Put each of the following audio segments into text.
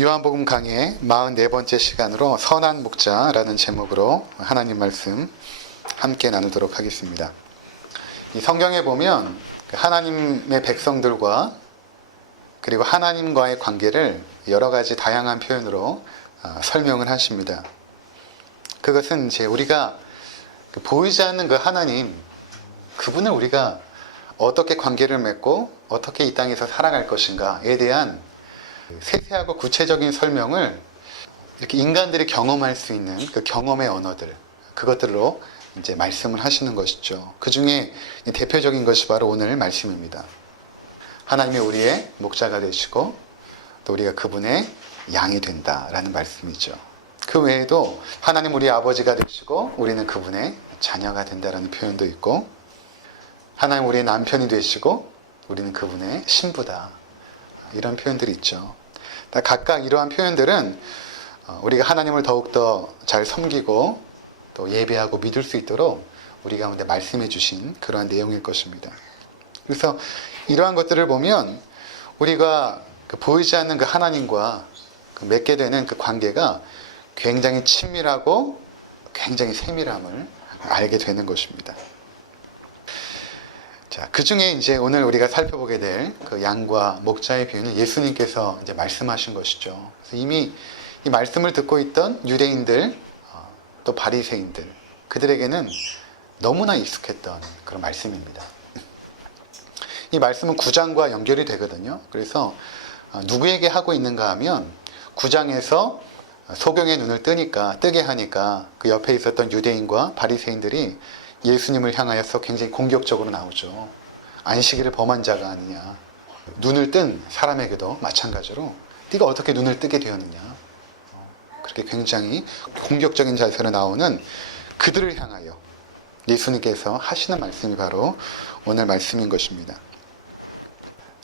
요한복음 강의 44번째 시간으로 선한 목자라는 제목으로 하나님 말씀 함께 나누도록 하겠습니다. 이 성경에 보면 하나님의 백성들과 그리고 하나님과의 관계를 여러 가지 다양한 표현으로 설명을 하십니다. 그것은 이제 우리가 보이지 않는 그 하나님, 그분을 우리가 어떻게 관계를 맺고 어떻게 이 땅에서 살아갈 것인가에 대한 세세하고 구체적인 설명을 이렇게 인간들이 경험할 수 있는 그 경험의 언어들, 그것들로 이제 말씀을 하시는 것이죠. 그 중에 대표적인 것이 바로 오늘 말씀입니다. 하나님이 우리의 목자가 되시고 또 우리가 그분의 양이 된다라는 말씀이죠. 그 외에도 하나님 우리 아버지가 되시고 우리는 그분의 자녀가 된다라는 표현도 있고, 하나님 우리의 남편이 되시고 우리는 그분의 신부다, 이런 표현들이 있죠. 각각 이러한 표현들은 우리가 하나님을 더욱더 잘 섬기고 또 예배하고 믿을 수 있도록 우리 가운데 말씀해 주신 그러한 내용일 것입니다. 그래서 이러한 것들을 보면 우리가 보이지 않는 그 하나님과 맺게 되는 그 관계가 굉장히 친밀하고 굉장히 세밀함을 알게 되는 것입니다. 자, 그 중에 이제 오늘 우리가 살펴보게 될 그 양과 목자의 비유는 예수님께서 이제 말씀하신 것이죠. 그래서 이미 이 말씀을 듣고 있던 유대인들, 또 바리새인들, 그들에게는 너무나 익숙했던 그런 말씀입니다. 이 말씀은 9장과 연결이 되거든요. 그래서 누구에게 하고 있는가 하면 9장에서 소경의 눈을 뜨게 하니까 그 옆에 있었던 유대인과 바리새인들이 예수님을 향하여서 굉장히 공격적으로 나오죠. 안식일을 범한 자가 아니냐. 눈을 뜬 사람에게도 마찬가지로 네가 어떻게 눈을 뜨게 되었느냐. 그렇게 굉장히 공격적인 자세로 나오는 그들을 향하여 예수님께서 하시는 말씀이 바로 오늘 말씀인 것입니다.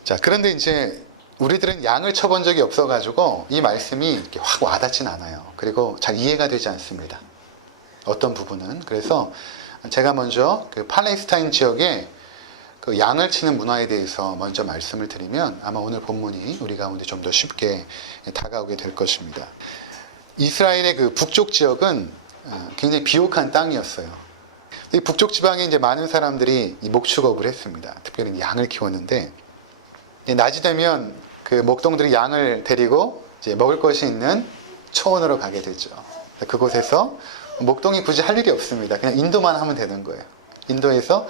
자, 그런데 이제 우리들은 양을 쳐본 적이 없어가지고 이 말씀이 이렇게 확 와닿진 않아요. 그리고 잘 이해가 되지 않습니다. 어떤 부분은. 그래서 제가 먼저 그 팔레스타인 지역의 그 양을 치는 문화에 대해서 먼저 말씀을 드리면 아마 오늘 본문이 우리 가운데 좀 더 쉽게 다가오게 될 것입니다. 이스라엘의 그 북쪽 지역은 굉장히 비옥한 땅이었어요. 이 북쪽 지방에 이제 많은 사람들이 이 목축업을 했습니다. 특별히 양을 키웠는데, 낮이 되면 그 목동들이 양을 데리고 이제 먹을 것이 있는 초원으로 가게 되죠. 그곳에서 목동이 굳이 할 일이 없습니다. 그냥 인도만 하면 되는 거예요. 인도에서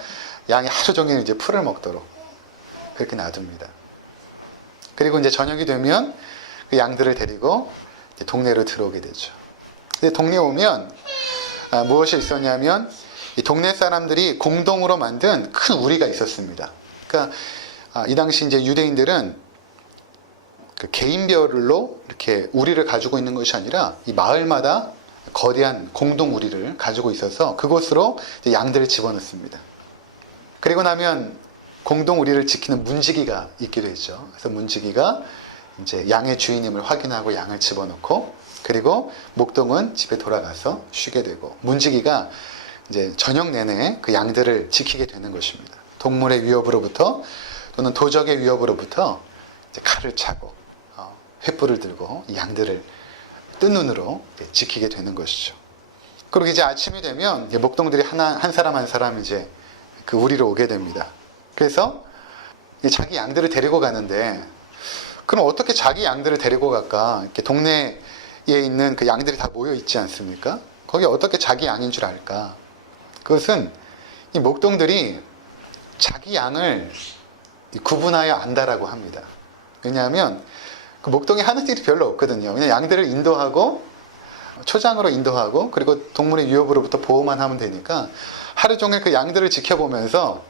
양이 하루 종일 이제 풀을 먹도록 그렇게 놔둡니다. 그리고 이제 저녁이 되면 그 양들을 데리고 이제 동네로 들어오게 되죠. 근데 동네에 오면 무엇이 있었냐면 이 동네 사람들이 공동으로 만든 큰 우리가 있었습니다. 그러니까 이 당시 이제 유대인들은 그 개인별로 이렇게 우리를 가지고 있는 것이 아니라 이 마을마다 거대한 공동 우리를 가지고 있어서 그곳으로 양들을 집어넣습니다. 그리고 나면 공동 우리를 지키는 문지기가 있기도 했죠. 그래서 문지기가 이제 양의 주인임을 확인하고 양을 집어넣고, 그리고 목동은 집에 돌아가서 쉬게 되고, 문지기가 이제 저녁 내내 그 양들을 지키게 되는 것입니다. 동물의 위협으로부터 또는 도적의 위협으로부터 이제 칼을 차고 횃불을 들고 이 양들을 뜬 눈으로 지키게 되는 것이죠. 그리고 이제 아침이 되면 이제 목동들이 한 사람 한 사람 이제 그 우리로 오게 됩니다. 그래서 자기 양들을 데리고 가는데, 그럼 어떻게 자기 양들을 데리고 갈까? 이렇게 동네에 있는 그 양들이 다 모여 있지 않습니까? 거기 어떻게 자기 양인 줄 알까? 그것은 이 목동들이 자기 양을 구분하여 안다라고 합니다. 왜냐하면 그 목동이 하는 일이 별로 없거든요. 그냥 양들을 인도하고 초장으로 인도하고 그리고 동물의 위협으로부터 보호만 하면 되니까 하루 종일 그 양들을 지켜보면서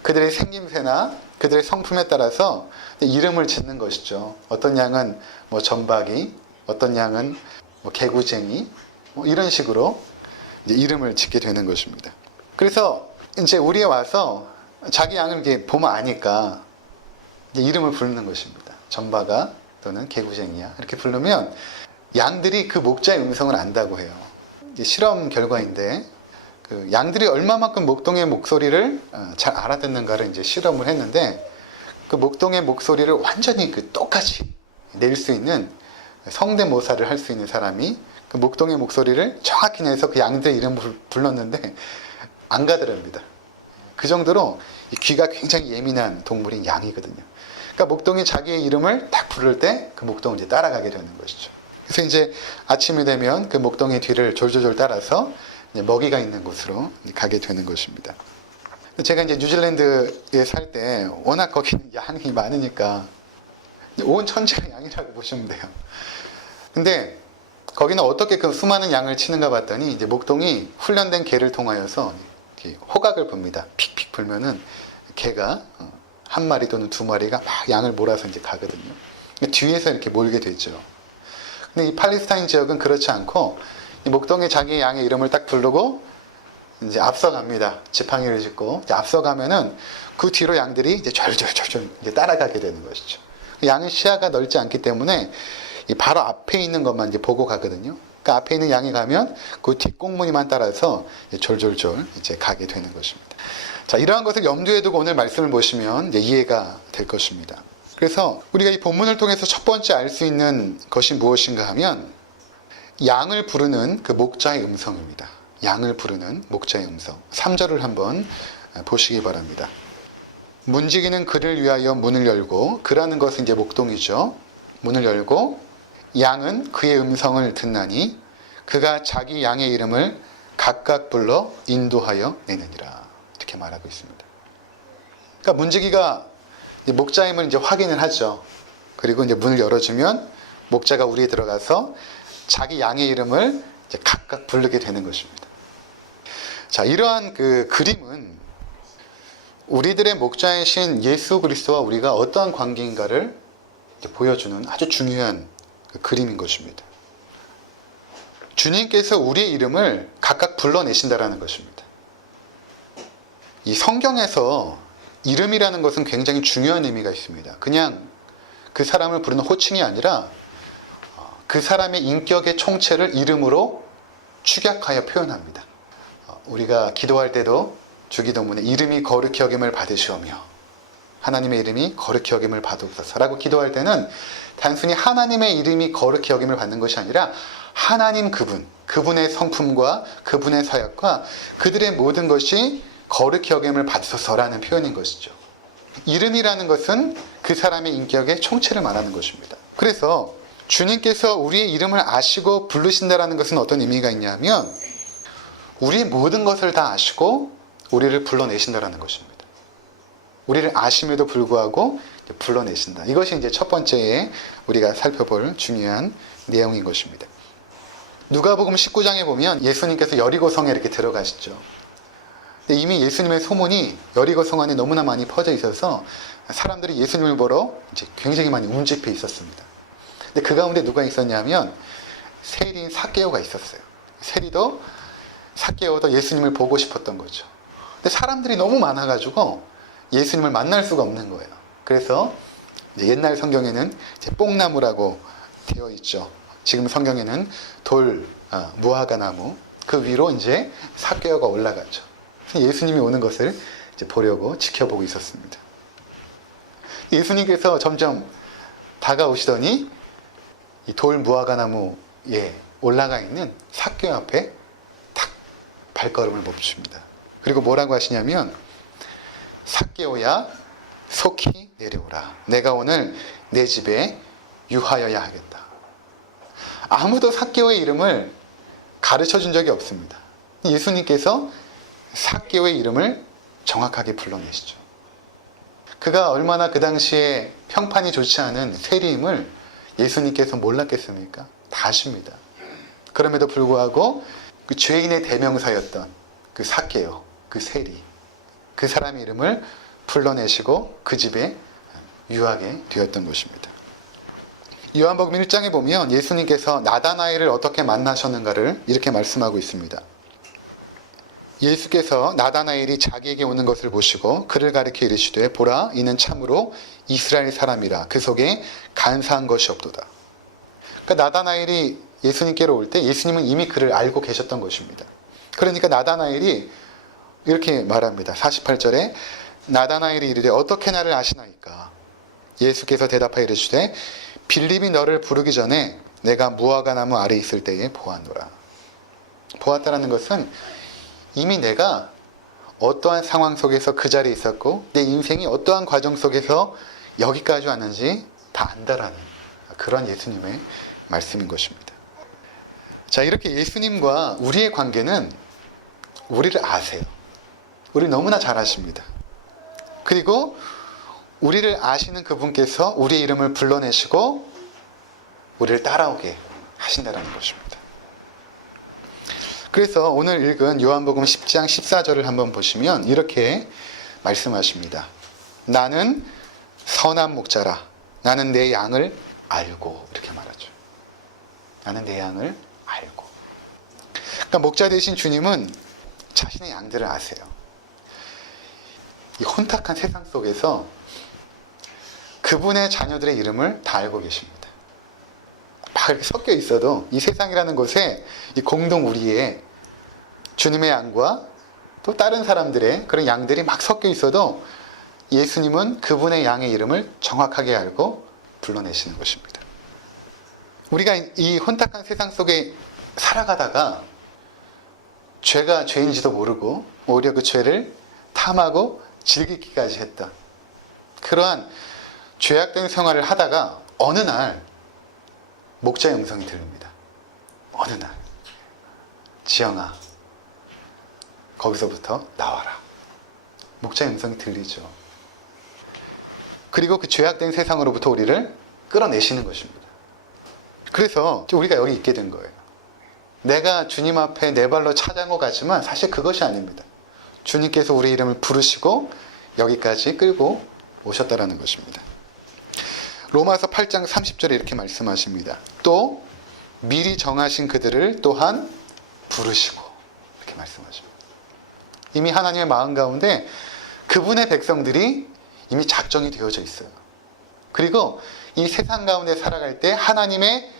그들의 생김새나 그들의 성품에 따라서 이름을 짓는 것이죠. 어떤 양은 뭐 전박이, 어떤 양은 뭐 개구쟁이, 뭐 이런 식으로 이제 이름을 짓게 되는 것입니다. 그래서 이제 우리에 와서 자기 양을 이렇게 보면 아니까 이제 이름을 부르는 것입니다. 전박아 또는 개구쟁이야, 이렇게 부르면 양들이 그 목자의 음성을 안다고 해요. 이제 실험 결과인데 그 양들이 얼마만큼 목동의 목소리를 잘 알아듣는가를 이제 실험을 했는데, 그 목동의 목소리를 완전히 그 똑같이 낼 수 있는 성대모사를 할 수 있는 사람이 그 목동의 목소리를 정확히 내서 그 양들의 이름을 불렀는데 안 가더랍니다. 그 정도로 이 귀가 굉장히 예민한 동물인 양이거든요. 그러니까 목동이 자기의 이름을 딱 부를 때 그 목동을 이제 따라가게 되는 것이죠. 그래서 이제 아침이 되면 그 목동의 뒤를 졸졸졸 따라서 이제 먹이가 있는 곳으로 가게 되는 것입니다. 제가 이제 뉴질랜드에 살 때 워낙 거기는 양이 많으니까 온 천지가 양이라고 보시면 돼요. 근데 거기는 어떻게 그 수많은 양을 치는가 봤더니 이제 목동이 훈련된 개를 통하여서 호각을 붑니다. 픽픽 불면은 개가 한 마리 또는 두 마리가 막 양을 몰아서 이제 가거든요. 뒤에서 이렇게 몰게 되죠. 근데 이 팔레스타인 지역은 그렇지 않고 이 목동이 자기 양의 이름을 딱 부르고 이제 앞서갑니다. 지팡이를 짚고 이제 앞서가면은 그 뒤로 양들이 이제 졸졸졸졸 이제 따라가게 되는 것이죠. 양의 시야가 넓지 않기 때문에 이 바로 앞에 있는 것만 이제 보고 가거든요. 그러니까 앞에 있는 양이 가면 그 뒷꽁무니만 따라서 졸졸졸 이제 가게 되는 것입니다. 자, 이러한 것을 염두에 두고 오늘 말씀을 보시면 이제 이해가 될 것입니다. 그래서 우리가 이 본문을 통해서 첫 번째 알 수 있는 것이 무엇인가 하면 양을 부르는 그 목자의 음성입니다. 양을 부르는 목자의 음성. 3절을 한번 보시기 바랍니다. 문지기는 그를 위하여 문을 열고, 그라는 것은 이제 목동이죠. 문을 열고 양은 그의 음성을 듣나니 그가 자기 양의 이름을 각각 불러 인도하여 내느니라. 이렇게 말하고 있습니다. 그러니까 문지기가 목자임을 이제 확인을 하죠. 그리고 이제 문을 열어주면 목자가 우리에 들어가서 자기 양의 이름을 이제 각각 부르게 되는 것입니다. 자, 이러한 그 그림은 우리들의 목자이신 예수 그리스도와 우리가 어떠한 관계인가를 보여주는 아주 중요한 그 그림인 것입니다. 주님께서 우리의 이름을 각각 불러내신다라는 것입니다. 이 성경에서 이름이라는 것은 굉장히 중요한 의미가 있습니다. 그냥 그 사람을 부르는 호칭이 아니라 그 사람의 인격의 총체를 이름으로 축약하여 표현합니다. 우리가 기도할 때도 주기도문에 이름이 거룩히 여김을 받으시오며 하나님의 이름이 거룩히 여김을 받으소서라고 기도할 때는 단순히 하나님의 이름이 거룩히 여김을 받는 것이 아니라 하나님 그분의 성품과 그분의 사역과 그들의 모든 것이 거룩히 여김을 받으소서라는 표현인 것이죠. 이름이라는 것은 그 사람의 인격의 총체를 말하는 것입니다. 그래서 주님께서 우리의 이름을 아시고 부르신다라는 것은 어떤 의미가 있냐면 우리의 모든 것을 다 아시고 우리를 불러내신다라는 것입니다. 우리를 아심에도 불구하고 불러내신다. 이것이 이제 첫 번째에 우리가 살펴볼 중요한 내용인 것입니다. 누가복음 19장에 보면 예수님께서 여리고성에 이렇게 들어가시죠. 근데 이미 예수님의 소문이 여리고성 안에 너무나 많이 퍼져 있어서 사람들이 예수님을 보러 이제 굉장히 많이 움집해 있었습니다. 근데 그 가운데 누가 있었냐면 세리인 삭개오가 있었어요. 세리도 삭개오도 예수님을 보고 싶었던 거죠. 근데 사람들이 너무 많아가지고 예수님을 만날 수가 없는 거예요. 그래서 옛날 성경에는 이제 뽕나무라고 되어 있죠. 지금 성경에는 무화과 나무 그 위로 이제 삭개오가 올라갔죠. 예수님이 오는 것을 이제 보려고 지켜보고 있었습니다. 예수님께서 점점 다가오시더니 이 무화과 나무에 올라가 있는 삭개오 앞에 탁 발걸음을 멈춥니다. 그리고 뭐라고 하시냐면 삭개오야 속히 내려오라. 내가 오늘 내 집에 유하여야 하겠다. 아무도 삭개오의 이름을 가르쳐 준 적이 없습니다. 예수님께서 삭개오의 이름을 정확하게 불러내시죠. 그가 얼마나 그 당시에 평판이 좋지 않은 세리임을 예수님께서 몰랐겠습니까? 다 아십니다. 그럼에도 불구하고 그 죄인의 대명사였던 그 삭개오, 그 세리, 그 사람의 이름을 불러내시고 그 집에 유하게 되었던 것입니다. 요한복음 1장에 보면 예수님께서 나다나엘을 어떻게 만나셨는가를 이렇게 말씀하고 있습니다. 예수께서 나다나엘이 자기에게 오는 것을 보시고 그를 가리켜 이르시되 보라 이는 참으로 이스라엘 사람이라 그 속에 간사한 것이 없도다. 그러니까 나다나엘이 예수님께로 올 때 예수님은 이미 그를 알고 계셨던 것입니다. 그러니까 나다나엘이 이렇게 말합니다. 48절에 나다나엘이 이르되 어떻게 나를 아시나이까? 예수께서 대답하여 이르시되 빌립이 너를 부르기 전에 내가 무화과 나무 아래 있을 때에 보았노라. 보았다라는 것은 이미 내가 어떠한 상황 속에서 그 자리에 있었고 내 인생이 어떠한 과정 속에서 여기까지 왔는지 다 안다라는 그런 예수님의 말씀인 것입니다. 자, 이렇게 예수님과 우리의 관계는 우리를 아세요. 우리 너무나 잘 아십니다. 그리고 우리를 아시는 그분께서 우리의 이름을 불러내시고 우리를 따라오게 하신다는 것입니다. 그래서 오늘 읽은 요한복음 10장 14절을 한번 보시면 이렇게 말씀하십니다. 나는 선한 목자라. 나는 내 양을 알고. 이렇게 말하죠. 나는 내 양을 알고. 그러니까 목자 되신 주님은 자신의 양들을 아세요. 이 혼탁한 세상 속에서 그분의 자녀들의 이름을 다 알고 계십니다. 막 이렇게 섞여 있어도 이 세상이라는 곳에 이 공동 우리의 주님의 양과 또 다른 사람들의 그런 양들이 막 섞여 있어도 예수님은 그분의 양의 이름을 정확하게 알고 불러내시는 것입니다. 우리가 이 혼탁한 세상 속에 살아가다가 죄가 죄인지도 모르고 오히려 그 죄를 탐하고 즐기기까지 했다. 그러한 죄악된 생활을 하다가 어느 날 목자의 음성이 들립니다. 어느 날 지영아 거기서부터 나와라. 목자의 음성이 들리죠. 그리고 그 죄악된 세상으로부터 우리를 끌어내시는 것입니다. 그래서 우리가 여기 있게 된 거예요. 내가 주님 앞에 내 발로 찾아온 가지만 사실 그것이 아닙니다. 주님께서 우리 이름을 부르시고 여기까지 끌고 오셨다라는 것입니다. 로마서 8장 30절에 이렇게 말씀하십니다. 또 미리 정하신 그들을 또한 부르시고 이렇게 말씀하십니다. 이미 하나님의 마음 가운데 그분의 백성들이 이미 작정이 되어져 있어요. 그리고 이 세상 가운데 살아갈 때 하나님의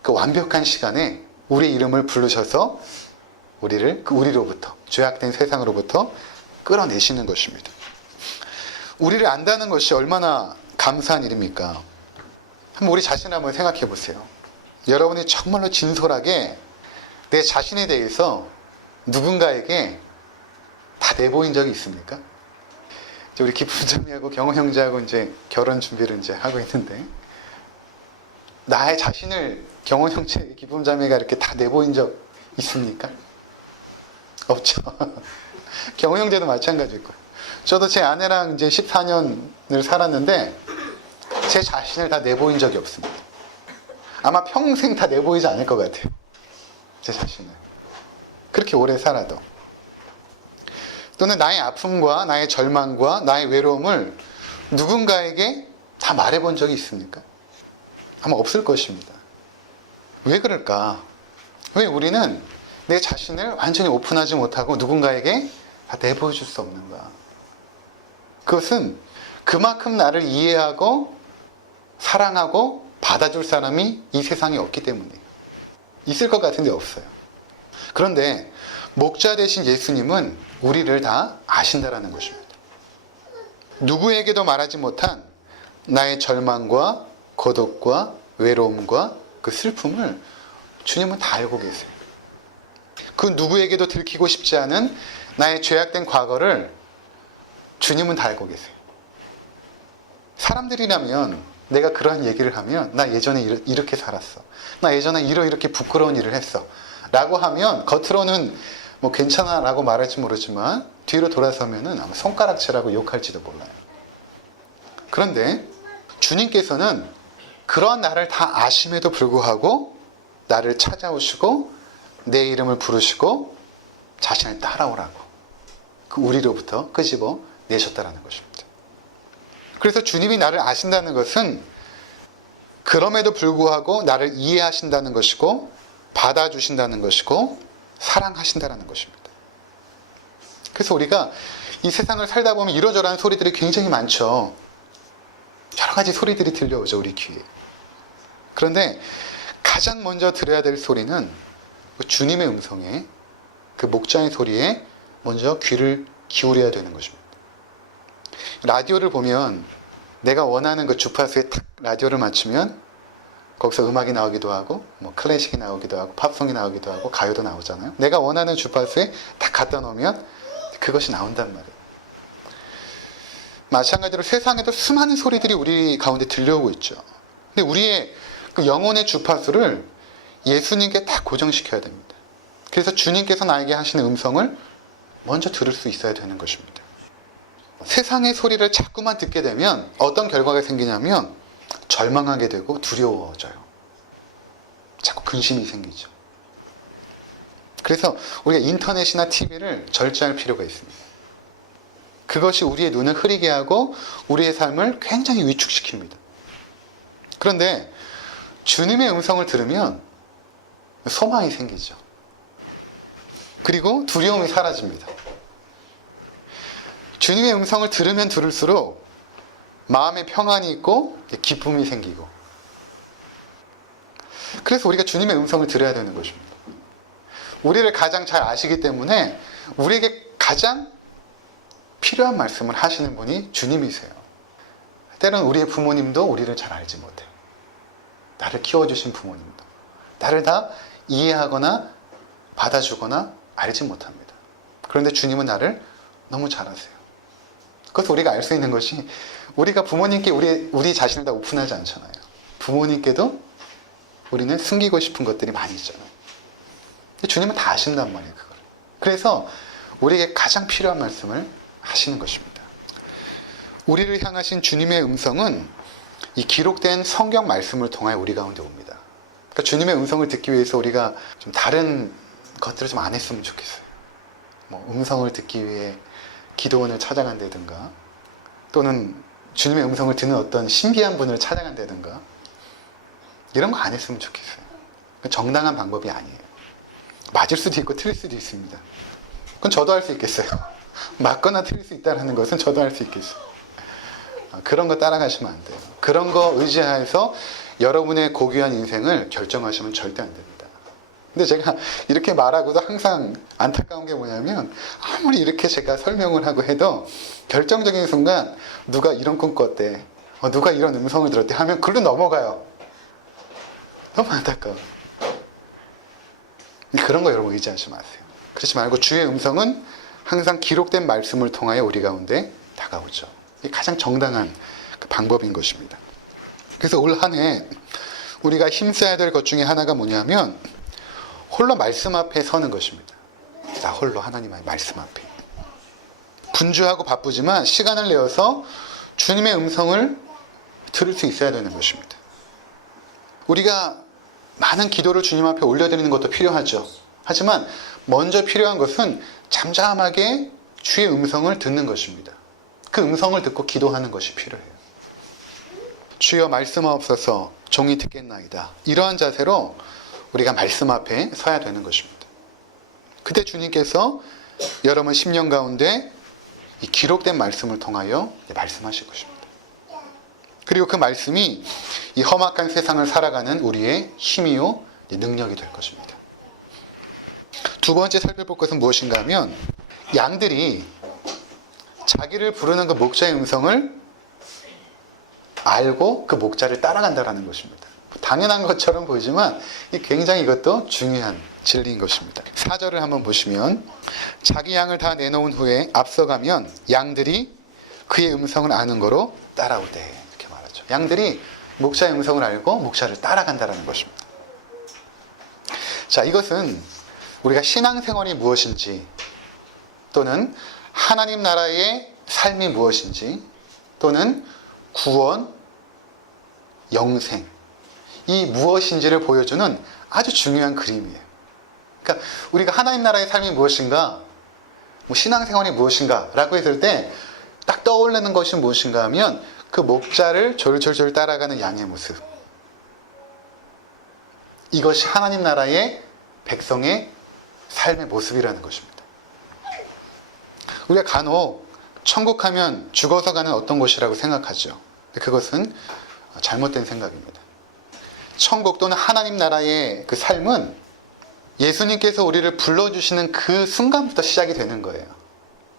그 완벽한 시간에 우리 이름을 부르셔서 우리를 그 우리로부터 죄악된 세상으로부터 끌어내시는 것입니다. 우리를 안다는 것이 얼마나 감사한 일입니까? 한번 우리 자신을 한번 생각해 보세요. 여러분이 정말로 진솔하게 내 자신에 대해서 누군가에게 다 내보인 적이 있습니까? 우리 기쁨자매하고 경호 형제하고 이제 결혼 준비를 이제 하고 있는데 나의 자신을 경호 형제, 기쁨자매가 이렇게 다 내보인 적 있습니까? 없죠. 경호 형제도 마찬가지고. 저도 제 아내랑 이제 14년을 살았는데 제 자신을 다 내보인 적이 없습니다. 아마 평생 다 내보이지 않을 것 같아요. 제 자신을. 그렇게 오래 살아도. 또는 나의 아픔과 나의 절망과 나의 외로움을 누군가에게 다 말해본 적이 있습니까? 아마 없을 것입니다. 왜 그럴까? 왜 우리는 내 자신을 완전히 오픈하지 못하고 누군가에게 다 내보여줄 수 없는가? 그것은 그만큼 나를 이해하고 사랑하고 받아줄 사람이 이 세상에 없기 때문이에요. 있을 것 같은데 없어요. 그런데 목자 되신 예수님은 우리를 다 아신다라는 것입니다. 누구에게도 말하지 못한 나의 절망과 고독과 외로움과 그 슬픔을 주님은 다 알고 계세요. 그 누구에게도 들키고 싶지 않은 나의 죄악된 과거를 주님은 다 알고 계세요. 사람들이라면 내가 그러한 얘기를 하면 나 예전에 이렇게 살았어. 나 예전에 이렇게 부끄러운 일을 했어. 라고 하면 겉으로는 뭐 괜찮아 라고 말할지 모르지만 뒤로 돌아서면은 아마 손가락질하고 욕할지도 몰라요. 그런데 주님께서는 그러한 나를 다 아심에도 불구하고 나를 찾아오시고 내 이름을 부르시고 자신을 따라오라고 그 우리로부터 끄집어 내셨다라는 것입니다. 그래서 주님이 나를 아신다는 것은 그럼에도 불구하고 나를 이해하신다는 것이고 받아주신다는 것이고 사랑하신다는 것입니다. 그래서 우리가 이 세상을 살다 보면 이러저러한 소리들이 굉장히 많죠. 여러 가지 소리들이 들려오죠, 우리 귀에. 그런데 가장 먼저 들어야 될 소리는 주님의 음성에 그 목자의 소리에 먼저 귀를 기울여야 되는 것입니다. 라디오를 보면 내가 원하는 그 주파수에 탁 라디오를 맞추면 거기서 음악이 나오기도 하고 뭐 클래식이 나오기도 하고 팝송이 나오기도 하고 가요도 나오잖아요. 내가 원하는 주파수에 딱 갖다 놓으면 그것이 나온단 말이에요. 마찬가지로 세상에도 수많은 소리들이 우리 가운데 들려오고 있죠. 근데 우리의 그 영혼의 주파수를 예수님께 딱 고정시켜야 됩니다. 그래서 주님께서 나에게 하시는 음성을 먼저 들을 수 있어야 되는 것입니다. 세상의 소리를 자꾸만 듣게 되면 어떤 결과가 생기냐면 절망하게 되고 두려워져요. 자꾸 근심이 생기죠. 그래서 우리가 인터넷이나 TV를 절제할 필요가 있습니다. 그것이 우리의 눈을 흐리게 하고 우리의 삶을 굉장히 위축시킵니다. 그런데 주님의 음성을 들으면 소망이 생기죠. 그리고 두려움이 사라집니다. 주님의 음성을 들으면 들을수록 마음에 평안이 있고 기쁨이 생기고, 그래서 우리가 주님의 음성을 들어야 되는 것입니다. 우리를 가장 잘 아시기 때문에 우리에게 가장 필요한 말씀을 하시는 분이 주님이세요. 때로는 우리의 부모님도 우리를 잘 알지 못해요. 나를 키워주신 부모님도 나를 다 이해하거나 받아주거나 알지 못합니다. 그런데 주님은 나를 너무 잘 아세요. 그것을 우리가 알 수 있는 것이, 우리가 부모님께 우리 자신을 다 오픈하지 않잖아요. 부모님께도 우리는 숨기고 싶은 것들이 많이 있잖아요. 근데 주님은 다 아신단 말이에요, 그걸. 그래서 우리에게 가장 필요한 말씀을 하시는 것입니다. 우리를 향하신 주님의 음성은 이 기록된 성경 말씀을 통해 우리 가운데 옵니다. 그러니까 주님의 음성을 듣기 위해서 우리가 좀 다른 것들을 좀 안 했으면 좋겠어요. 뭐 음성을 듣기 위해 기도원을 찾아간다든가, 또는 주님의 음성을 듣는 어떤 신비한 분을 찾아간다든가, 이런 거 안 했으면 좋겠어요. 정당한 방법이 아니에요. 맞을 수도 있고 틀릴 수도 있습니다. 그건 저도 할 수 있겠어요. 맞거나 틀릴 수 있다는 것은 저도 할 수 있겠어요. 그런 거 따라가시면 안 돼요. 그런 거 의지해서 여러분의 고귀한 인생을 결정하시면 절대 안 됩니다. 근데 제가 이렇게 말하고도 항상 안타까운 게 뭐냐면, 아무리 이렇게 제가 설명을 하고 해도 결정적인 순간 누가 이런 꿈 꿨대, 누가 이런 음성을 들었대 하면 글로 넘어가요. 너무 안타까워. 그런 거 여러분 의지하지 마세요. 그렇지 말고 주의 음성은 항상 기록된 말씀을 통하여 우리 가운데 다가오죠. 이게 가장 정당한 방법인 것입니다. 그래서 올 한 해 우리가 힘써야 될 것 중에 하나가 뭐냐면, 홀로 말씀 앞에 서는 것입니다. 나 홀로 하나님의 말씀 앞에 분주하고 바쁘지만 시간을 내어서 주님의 음성을 들을 수 있어야 되는 것입니다. 우리가 많은 기도를 주님 앞에 올려드리는 것도 필요하죠. 하지만 먼저 필요한 것은 잠잠하게 주의 음성을 듣는 것입니다. 그 음성을 듣고 기도하는 것이 필요해요. 주여 말씀하옵소서, 종이 듣겠나이다. 이러한 자세로 우리가 말씀 앞에 서야 되는 것입니다. 그때 주님께서 여러분 심령 가운데 이 기록된 말씀을 통하여 말씀하실 것입니다. 그리고 그 말씀이 이 험악한 세상을 살아가는 우리의 힘이요 능력이 될 것입니다. 두 번째 살펴볼 것은 무엇인가 하면, 양들이 자기를 부르는 그 목자의 음성을 알고 그 목자를 따라간다는 것입니다. 당연한 것처럼 보이지만 굉장히 이것도 중요한 진리인 것입니다. 4절을 한번 보시면, 자기 양을 다 내놓은 후에 앞서가면 양들이 그의 음성을 아는 거로 따라오되, 이렇게 말하죠. 양들이 목자의 음성을 알고 목자를 따라간다는 것입니다. 자, 이것은 우리가 신앙생활이 무엇인지, 또는 하나님 나라의 삶이 무엇인지, 또는 구원, 영생, 이 무엇인지를 보여주는 아주 중요한 그림이에요. 그러니까 우리가 하나님 나라의 삶이 무엇인가, 뭐 신앙생활이 무엇인가 라고 했을 때 딱 떠올리는 것이 무엇인가 하면, 그 목자를 졸졸졸 따라가는 양의 모습, 이것이 하나님 나라의 백성의 삶의 모습이라는 것입니다. 우리가 간혹 천국 하면 죽어서 가는 어떤 곳이라고 생각하죠. 그것은 잘못된 생각입니다. 천국 또는 하나님 나라의 그 삶은 예수님께서 우리를 불러주시는 그 순간부터 시작이 되는 거예요.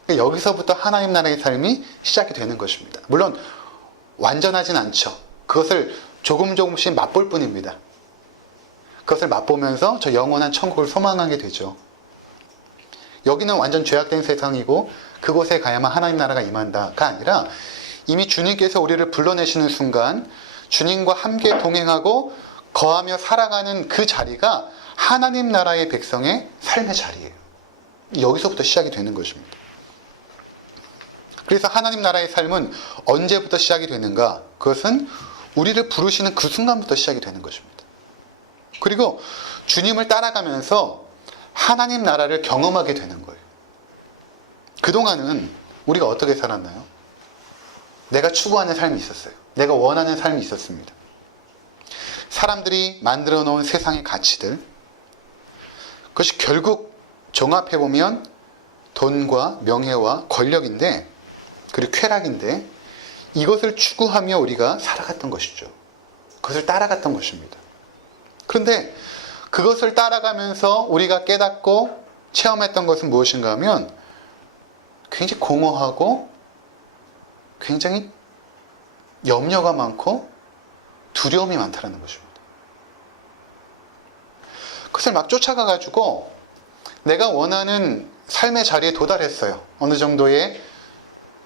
여기서부터 하나님 나라의 삶이 시작이 되는 것입니다. 물론 완전하진 않죠. 그것을 조금 조금씩 맛볼 뿐입니다. 그것을 맛보면서 저 영원한 천국을 소망하게 되죠. 여기는 완전 죄악된 세상이고 그곳에 가야만 하나님 나라가 임한다가 아니라 이미 주님께서 우리를 불러내시는 순간 주님과 함께 동행하고 거하며 살아가는 그 자리가 하나님 나라의 백성의 삶의 자리예요. 여기서부터 시작이 되는 것입니다. 그래서 하나님 나라의 삶은 언제부터 시작이 되는가? 그것은 우리를 부르시는 그 순간부터 시작이 되는 것입니다. 그리고 주님을 따라가면서 하나님 나라를 경험하게 되는 거예요. 그동안은 우리가 어떻게 살았나요? 내가 추구하는 삶이 있었어요. 내가 원하는 삶이 있었습니다. 사람들이 만들어 놓은 세상의 가치들, 그것이 결국 종합해보면 돈과 명예와 권력인데, 그리고 쾌락인데, 이것을 추구하며 우리가 살아갔던 것이죠. 그것을 따라갔던 것입니다. 그런데 그것을 따라가면서 우리가 깨닫고 체험했던 것은 무엇인가 하면 굉장히 공허하고 굉장히 염려가 많고 두려움이 많다는 것입니다. 그것을 막 쫓아가가지고 내가 원하는 삶의 자리에 도달했어요. 어느 정도의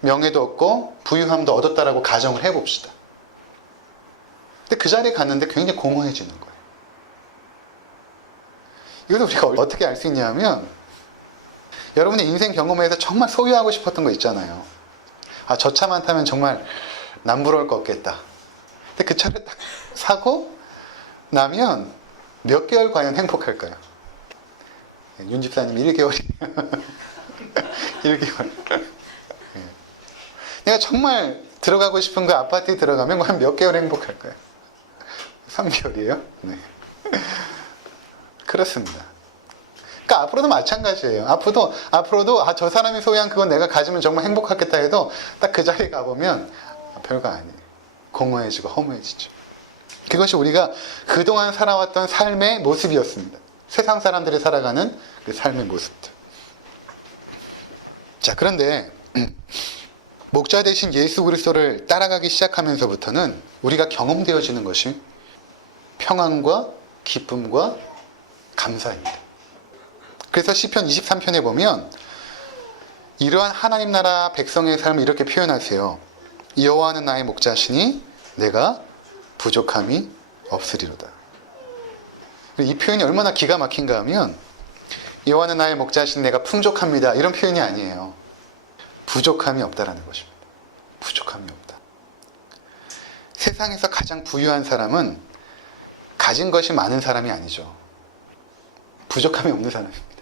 명예도 얻고 부유함도 얻었다라고 가정을 해봅시다. 근데 그 자리에 갔는데 굉장히 공허해지는 거예요. 이것을 우리가 어떻게 알 수 있냐면 여러분의 인생 경험에서 정말 소유하고 싶었던 거 있잖아요. 아, 저 차만 타면 정말 남부러울 것 같겠다. 근데 그 차를 딱 사고 나면 몇 개월 과연 행복할까요? 윤 집사님 1개월이에요. 1개월. 내가 정말 들어가고 싶은 그 아파트에 들어가면 과연 몇 개월 행복할까요? 3개월이에요? 네. 그렇습니다. 그러니까 앞으로도 마찬가지예요. 앞으로도 저 사람이 소유한 그건 내가 가지면 정말 행복하겠다 해도 딱 그 자리에 가보면 별거 아니에요. 공허해지고 허무해지죠. 그것이 우리가 그동안 살아왔던 삶의 모습이었습니다. 세상 사람들이 살아가는 그 삶의 모습들. 자, 그런데 목자 되신 예수 그리스도를 따라가기 시작하면서부터는 우리가 경험되어지는 것이 평안과 기쁨과 감사입니다. 그래서 시편 23편에 보면 이러한 하나님 나라 백성의 삶을 이렇게 표현하세요. 여호와는 나의 목자시니 내가 부족함이 없으리로다. 이 표현이 얼마나 기가 막힌가 하면 여호와는 나의 목자시니 내가 풍족합니다. 이런 표현이 아니에요. 부족함이 없다라는 것입니다. 부족함이 없다. 세상에서 가장 부유한 사람은 가진 것이 많은 사람이 아니죠. 부족함이 없는 사람입니다.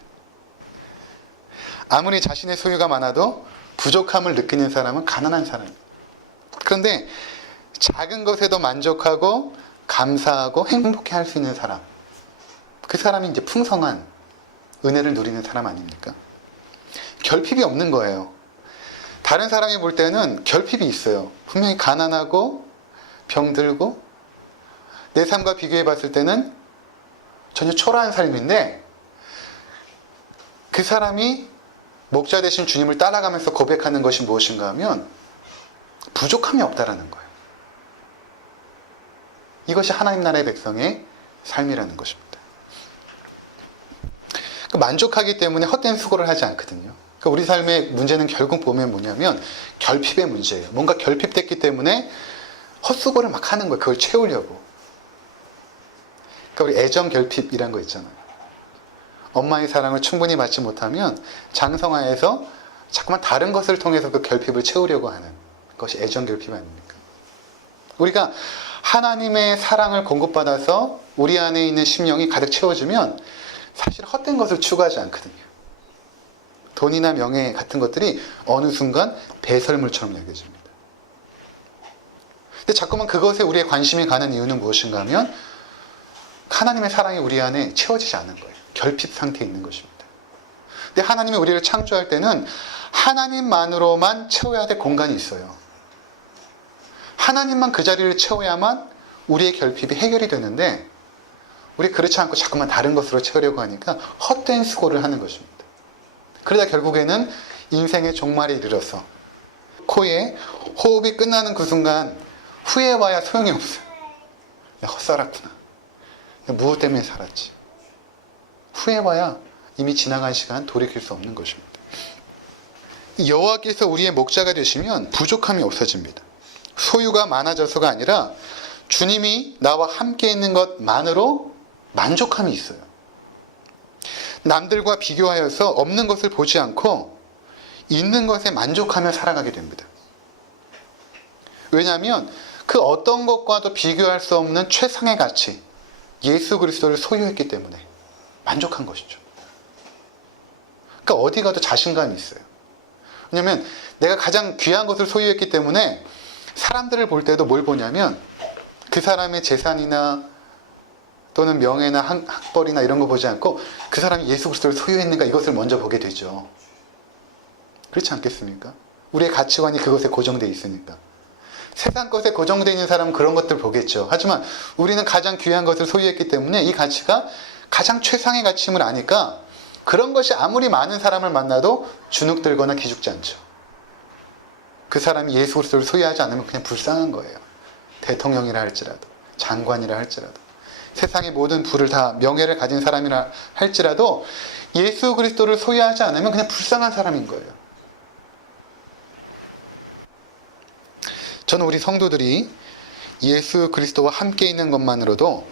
아무리 자신의 소유가 많아도 부족함을 느끼는 사람은 가난한 사람입니다. 그런데 작은 것에도 만족하고 감사하고 행복해 할 수 있는 사람, 그 사람이 이제 풍성한 은혜를 누리는 사람 아닙니까? 결핍이 없는 거예요. 다른 사람이 볼 때는 결핍이 있어요. 분명히 가난하고 병들고 내 삶과 비교해 봤을 때는 전혀 초라한 삶인데 그 사람이 목자 되신 주님을 따라가면서 고백하는 것이 무엇인가 하면 부족함이 없다라는 거예요. 이것이 하나님 나라의 백성의 삶이라는 것입니다. 만족하기 때문에 헛된 수고를 하지 않거든요. 우리 삶의 문제는 결국 보면 뭐냐면 결핍의 문제예요. 뭔가 결핍됐기 때문에 헛수고를 막 하는 거예요. 그걸 채우려고. 우리 애정 결핍이란 거 있잖아요. 엄마의 사랑을 충분히 받지 못하면 장성화해서 자꾸만 다른 것을 통해서 그 결핍을 채우려고 하는 것이 애정 결핍 아닙니까? 우리가 하나님의 사랑을 공급받아서 우리 안에 있는 심령이 가득 채워지면 사실 헛된 것을 추구하지 않거든요. 돈이나 명예 같은 것들이 어느 순간 배설물처럼 여겨집니다. 근데 자꾸만 그것에 우리의 관심이 가는 이유는 무엇인가 하면 하나님의 사랑이 우리 안에 채워지지 않은 거예요. 결핍 상태에 있는 것입니다. 근데 하나님이 우리를 창조할 때는 하나님만으로만 채워야 될 공간이 있어요. 하나님만 그 자리를 채워야만 우리의 결핍이 해결이 되는데 우리 그렇지 않고 자꾸만 다른 것으로 채우려고 하니까 헛된 수고를 하는 것입니다. 그러다 결국에는 인생의 종말에 이르러서 코에 호흡이 끝나는 그 순간 후회해봐야 소용이 없어요. 내가 헛살았구나. 내가 무엇 때문에 살았지. 후회봐야 이미 지나간 시간 돌이킬 수 없는 것입니다. 여호와께서 우리의 목자가 되시면 부족함이 없어집니다. 소유가 많아져서가 아니라 주님이 나와 함께 있는 것만으로 만족함이 있어요. 남들과 비교하여서 없는 것을 보지 않고 있는 것에 만족하며 살아가게 됩니다. 왜냐하면 그 어떤 것과도 비교할 수 없는 최상의 가치, 예수 그리스도를 소유했기 때문에 만족한 것이죠. 그러니까 어디 가도 자신감이 있어요. 왜냐하면 내가 가장 귀한 것을 소유했기 때문에 사람들을 볼 때도 뭘 보냐면 그 사람의 재산이나 또는 명예나 학벌이나 이런 거 보지 않고 그 사람이 예수 그리스도를 소유했는가 이것을 먼저 보게 되죠. 그렇지 않겠습니까? 우리의 가치관이 그것에 고정되어 있으니까. 세상 것에 고정되어 있는 사람은 그런 것들 보겠죠. 하지만 우리는 가장 귀한 것을 소유했기 때문에 이 가치가 가장 최상의 가치임을 아니까 그런 것이 아무리 많은 사람을 만나도 주눅들거나 기죽지 않죠. 그 사람이 예수 그리스도를 소유하지 않으면 그냥 불쌍한 거예요. 대통령이라 할지라도, 장관이라 할지라도, 세상의 모든 부를 다 명예를 가진 사람이라 할지라도 예수 그리스도를 소유하지 않으면 그냥 불쌍한 사람인 거예요. 저는 우리 성도들이 예수 그리스도와 함께 있는 것만으로도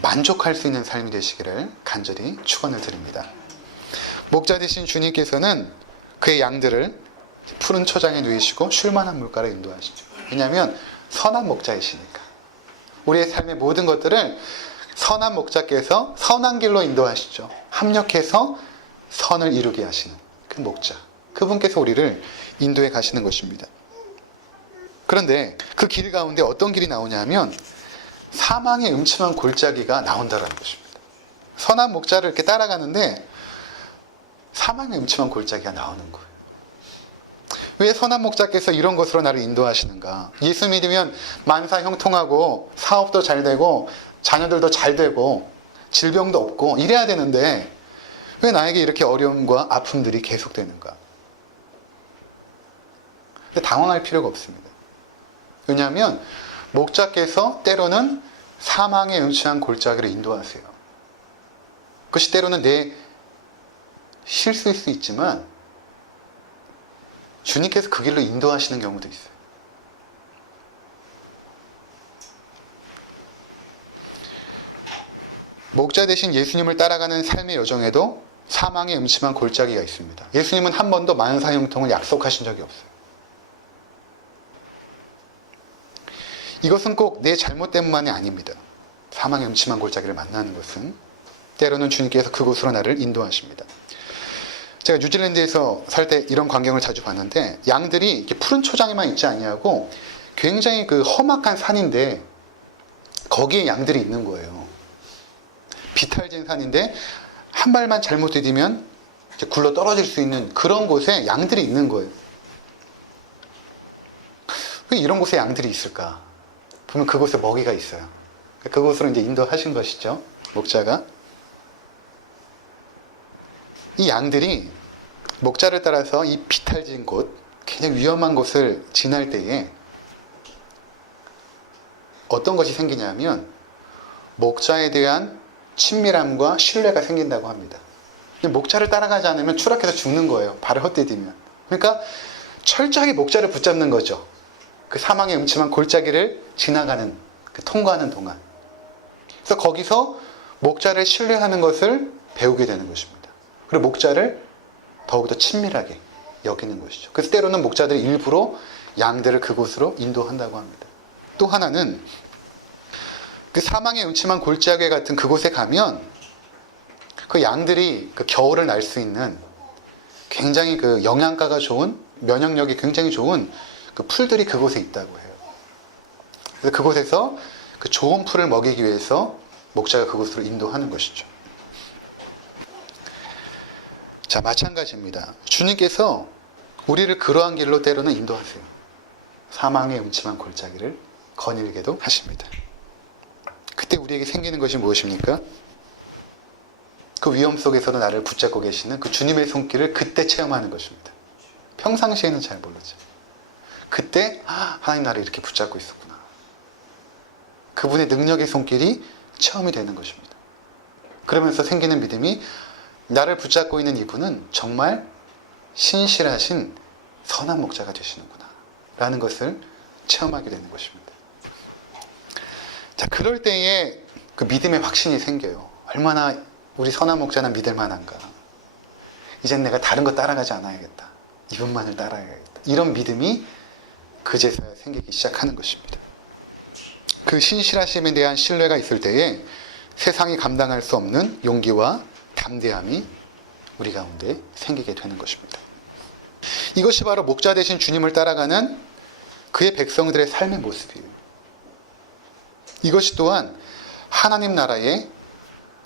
만족할 수 있는 삶이 되시기를 간절히 축원을 드립니다. 목자 되신 주님께서는 그의 양들을 푸른 초장에 누이시고 쉴만한 물가로 인도하시죠. 왜냐하면 선한 목자이시니까. 우리의 삶의 모든 것들을 선한 목자께서 선한 길로 인도하시죠. 합력해서 선을 이루게 하시는 그 목자, 그분께서 우리를 인도해 가시는 것입니다. 그런데 그 길 가운데 어떤 길이 나오냐 하면 사망의 음침한 골짜기가 나온다는 것입니다. 선한 목자를 이렇게 따라가는데 사망의 음침한 골짜기가 나오는 거예요. 왜 선한 목자께서 이런 것으로 나를 인도하시는가? 예수 믿으면 만사 형통하고 사업도 잘 되고 자녀들도 잘 되고 질병도 없고 이래야 되는데 왜 나에게 이렇게 어려움과 아픔들이 계속되는가? 근데 당황할 필요가 없습니다. 왜냐하면 목자께서 때로는 사망의 음침한 골짜기로 인도하세요. 그것이 때로는 내 실수일 수 있지만 주님께서 그 길로 인도하시는 경우도 있어요. 목자 대신 예수님을 따라가는 삶의 여정에도 사망의 음침한 골짜기가 있습니다. 예수님은 한 번도 만사형통을 약속하신 적이 없어요. 이것은 꼭 내 잘못 때문만이 아닙니다. 사망의 음침한 골짜기를 만나는 것은 때로는 주님께서 그곳으로 나를 인도하십니다. 제가 뉴질랜드에서 살 때 이런 광경을 자주 봤는데 양들이 이렇게 푸른 초장에만 있지 아니하고 굉장히 그 험악한 산인데 거기에 양들이 있는 거예요. 비탈진 산인데 한 발만 잘못 디디면 이제 굴러 떨어질 수 있는 그런 곳에 양들이 있는 거예요. 왜 이런 곳에 양들이 있을까? 보면 그곳에 먹이가 있어요. 그곳으로 이제 인도하신 것이죠. 목자가. 이 양들이 목자를 따라서 이 비탈진 곳, 굉장히 위험한 곳을 지날 때에 어떤 것이 생기냐면 목자에 대한 친밀함과 신뢰가 생긴다고 합니다. 목자를 따라가지 않으면 추락해서 죽는 거예요. 발을 헛디디면. 그러니까 철저하게 목자를 붙잡는 거죠. 그 사망의 음침한 골짜기를 지나가는, 통과하는 동안. 그래서 거기서 목자를 신뢰하는 것을 배우게 되는 것입니다. 그리고 목자를 더욱더 친밀하게 여기는 것이죠. 그래서 때로는 목자들이 일부러 양들을 그곳으로 인도한다고 합니다. 또 하나는 그 사망의 음침한 골짜기 같은 그곳에 가면 그 양들이 그 겨울을 날 수 있는 굉장히 그 영양가가 좋은, 면역력이 굉장히 좋은 그 풀들이 그곳에 있다고 해요. 그래서 그곳에서 그 좋은 풀을 먹이기 위해서 목자가 그곳으로 인도하는 것이죠. 자, 마찬가지입니다. 주님께서 우리를 그러한 길로 때로는 인도하세요. 사망의 음침한 골짜기를 거닐게도 하십니다. 그때 우리에게 생기는 것이 무엇입니까? 그 위험 속에서도 나를 붙잡고 계시는 그 주님의 손길을 그때 체험하는 것입니다. 평상시에는 잘 모르죠. 그때 하나님 나를 이렇게 붙잡고 있었구나. 그분의 능력의 손길이 체험이 되는 것입니다. 그러면서 생기는 믿음이 나를 붙잡고 있는 이분은 정말 신실하신 선한 목자가 되시는구나 라는 것을 체험하게 되는 것입니다. 자, 그럴 때에 그 믿음의 확신이 생겨요. 얼마나 우리 선한 목자는 믿을 만한가. 이젠 내가 다른 거 따라가지 않아야겠다. 이분만을 따라야겠다. 이런 믿음이 그제서야 생기기 시작하는 것입니다. 그 신실하심에 대한 신뢰가 있을 때에 세상이 감당할 수 없는 용기와 담대함이 우리 가운데 생기게 되는 것입니다. 이것이 바로 목자 되신 주님을 따라가는 그의 백성들의 삶의 모습이에요. 이것이 또한 하나님 나라의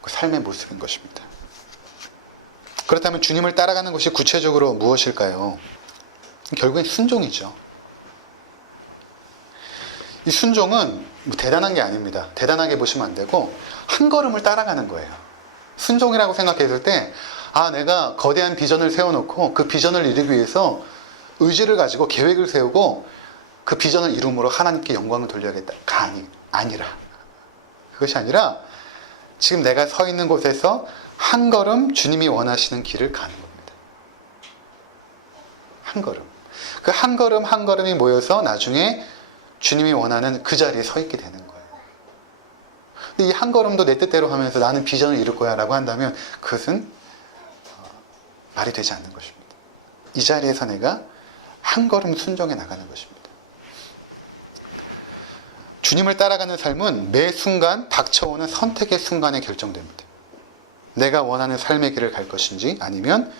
그 삶의 모습인 것입니다. 그렇다면 주님을 따라가는 것이 구체적으로 무엇일까요? 결국엔 순종이죠. 이 순종은 뭐 대단한 게 아닙니다. 대단하게 보시면 안 되고 한 걸음을 따라가는 거예요. 순종이라고 생각했을 때 내가 거대한 비전을 세워놓고 그 비전을 이루기 위해서 의지를 가지고 계획을 세우고 그 비전을 이룸으로 하나님께 영광을 돌려야겠다가 아니라 그것이 아니라 지금 내가 서 있는 곳에서 한 걸음 주님이 원하시는 길을 가는 겁니다. 한 걸음. 그 한 걸음 한 걸음이 모여서 나중에 주님이 원하는 그 자리에 서 있게 되는 거예요. 근데 이 한 걸음도 내 뜻대로 하면서 나는 비전을 이룰 거야 라고 한다면 그것은 말이 되지 않는 것입니다. 이 자리에서 내가 한 걸음 순종해 나가는 것입니다. 주님을 따라가는 삶은 매 순간 닥쳐오는 선택의 순간에 결정됩니다. 내가 원하는 삶의 길을 갈 것인지 아니면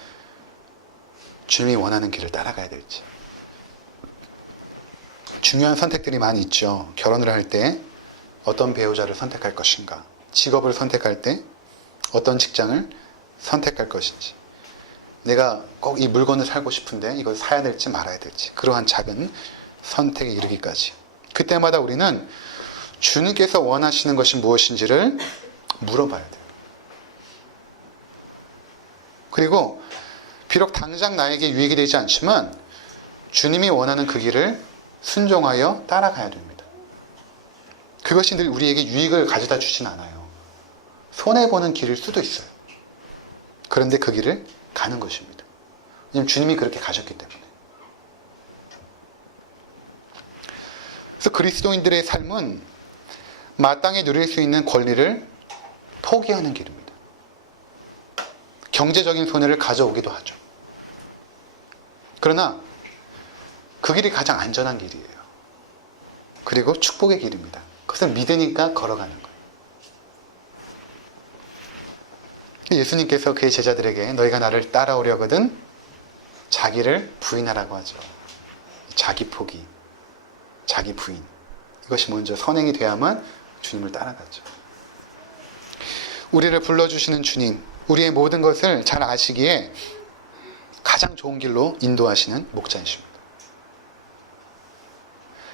주님이 원하는 길을 따라가야 될지. 중요한 선택들이 많이 있죠. 결혼을 할 때 어떤 배우자를 선택할 것인가, 직업을 선택할 때 어떤 직장을 선택할 것인지, 내가 꼭 이 물건을 살고 싶은데 이걸 사야 될지 말아야 될지, 그러한 작은 선택에 이르기까지 그때마다 우리는 주님께서 원하시는 것이 무엇인지를 물어봐야 돼요. 그리고 비록 당장 나에게 유익이 되지 않지만 주님이 원하는 그 길을 순종하여 따라가야 됩니다. 그것이 늘 우리에게 유익을 가져다 주진 않아요. 손해보는 길일 수도 있어요. 그런데 그 길을 가는 것입니다. 왜냐하면 주님이 그렇게 가셨기 때문에. 그래서 그리스도인들의 삶은 마땅히 누릴 수 있는 권리를 포기하는 길입니다. 경제적인 손해를 가져오기도 하죠. 그러나 그 길이 가장 안전한 길이에요. 그리고 축복의 길입니다. 그것을 믿으니까 걸어가는 거예요. 예수님께서 그의 제자들에게 너희가 나를 따라오려거든 자기를 부인하라고 하죠. 자기 포기, 자기 부인. 이것이 먼저 선행이 돼야만 주님을 따라가죠. 우리를 불러주시는 주님, 우리의 모든 것을 잘 아시기에 가장 좋은 길로 인도하시는 목자이십니다.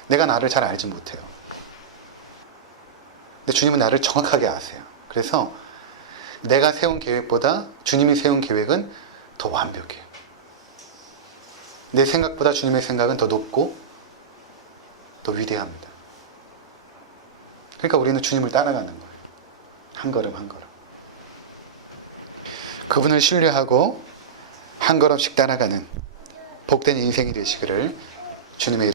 내가 나를 잘 알지 못해요. 근데 주님은 나를 정확하게 아세요. 그래서 내가 세운 계획보다 주님이 세운 계획은 더 완벽해요. 내 생각보다 주님의 생각은 더 높고 더 위대합니다. 그러니까 우리는 주님을 따라가는 거예요. 한 걸음 한 걸음. 그분을 신뢰하고 한 걸음씩 따라가는 복된 인생이 되시기를 주님의